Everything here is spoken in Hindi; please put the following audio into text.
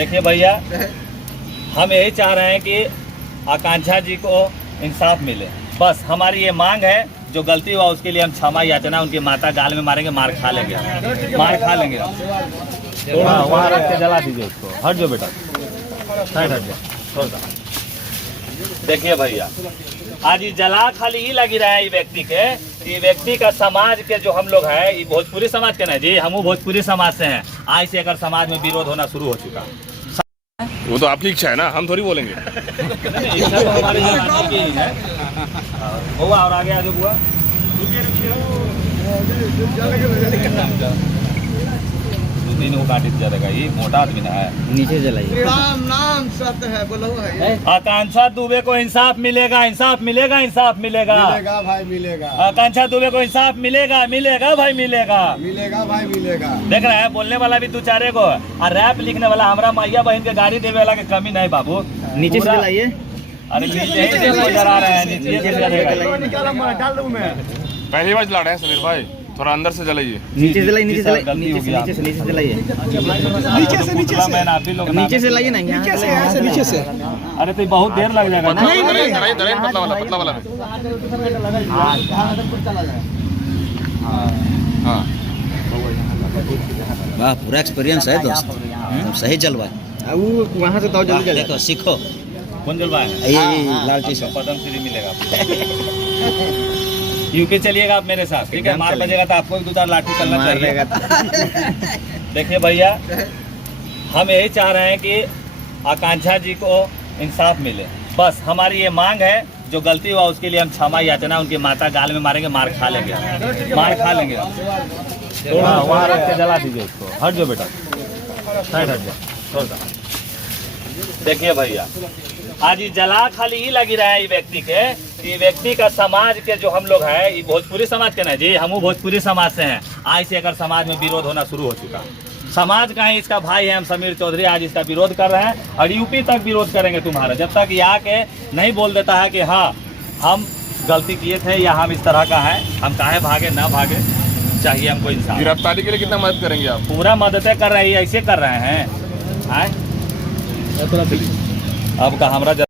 देखिए भैया, हम यही चाह रहे हैं कि आकांक्षा जी को इंसाफ मिले। बस हमारी ये मांग है, जो गलती हुआ उसके लिए हम क्षमा याचना, उनकी माता गाल में मारेंगे, मार खा लेंगे। वहाँ रख के जला दीजिए उसको। हट जाओ बेटा, साइड हट जाओ। देखिए भैया, आज ये जला खाली ही लगी रहा है ये व्यक्ति के। ये व्यक्ति का समाज के जो हम लोग हैं, ये भोजपुरी समाज के ना जी, हम भोजपुरी समाज से हैं। आज से अगर समाज में विरोध होना शुरू हो चुका। वो तो आपकी इच्छा है ना, हम थोड़ी बोलेंगे। इच्छा तो हमारी की ही है। बुआ और आगे आगे बुआ। दिन वो काट जाएगा, ये मोटा आदमी ना है। नीचे जलाइए। राम नाम सत्य है, बोलो है। आकांक्षा दुबे को इंसाफ मिलेगा, इंसाफ मिलेगा, इंसाफ मिलेगा। मिलेगा भाई मिलेगा। आकांक्षा दुबे को इंसाफ मिलेगा, मिलेगा भाई मिलेगा। मिलेगा भाई मिलेगा। देख रहे हैं, बोलने वाला भी दो चारे को, और रैप लिखने वाला, हमारा मैया बहन के गाड़ी देवे वाला के कमी नहीं बाबू। नीचे से जलाइए। अरे नीचे ही से जला रहे हैं, नीचे से जलेगा। पहली बार जला रहे हैं समीर भाई, थोड़ा अंदर से जलाइए। नीचे जलाइए, नीचे जलाइए, गलती हो गया। नीचे से जलाइए। मैं आप भी लोग नीचे से लाइए ना, नीचे से, यहाँ से नीचे से। अरे तो बहुत देर लग जाएगा। पतला वाला में। हाँ वाह, पूरा एक्सपीरियंस है दोस्त। सही जलवा। वो वहाँ से तो जल्दी जलेगा। देखो सीखो। कौन जलवा है? ये लाल टी शर्ट। पद्मश्री मिलेगा। यूपी चलिएगा आप मेरे साथ, ठीक है? मार बजेगा तो आपको भी 2-4 लाठी चलना चाहिए। देखिए भैया, हम यही चाह रहे हैं कि आकांक्षा जी को इंसाफ मिले। बस हमारी ये मांग है, जो गलती हुआ उसके लिए हम क्षमा याचना, उनकी माता गाल में मारेंगे, मार खा लेंगे। वहाँ रख के जला दीजिए उसको। हट जाओ बेटा, साइड हट जाओ। देखिए भैया, आज ये जला खाली ही लगी रहा है ये व्यक्ति के। ये व्यक्ति का समाज के जो हम लोग हैं, ये भोजपुरी समाज के ना जी, हम भोजपुरी समाज से हैं। आज से अगर समाज में विरोध होना शुरू हो चुका। समाज का ही इसका भाई है, हम समीर चौधरी, आज इसका विरोध कर रहे हैं और यूपी तक विरोध करेंगे तुम्हारा, जब तक ये आके नहीं बोल देता है कि हाँ हम गलती किए थे या हम इस तरह का है। हम काहे भागे, ना भागे, चाहिए हमको इंसाफ। गिरफ्तारी के लिए कितना मदद करेंगे आप? पूरा मददें कर रही है, ऐसे कर रहे हैं। अब का हमारा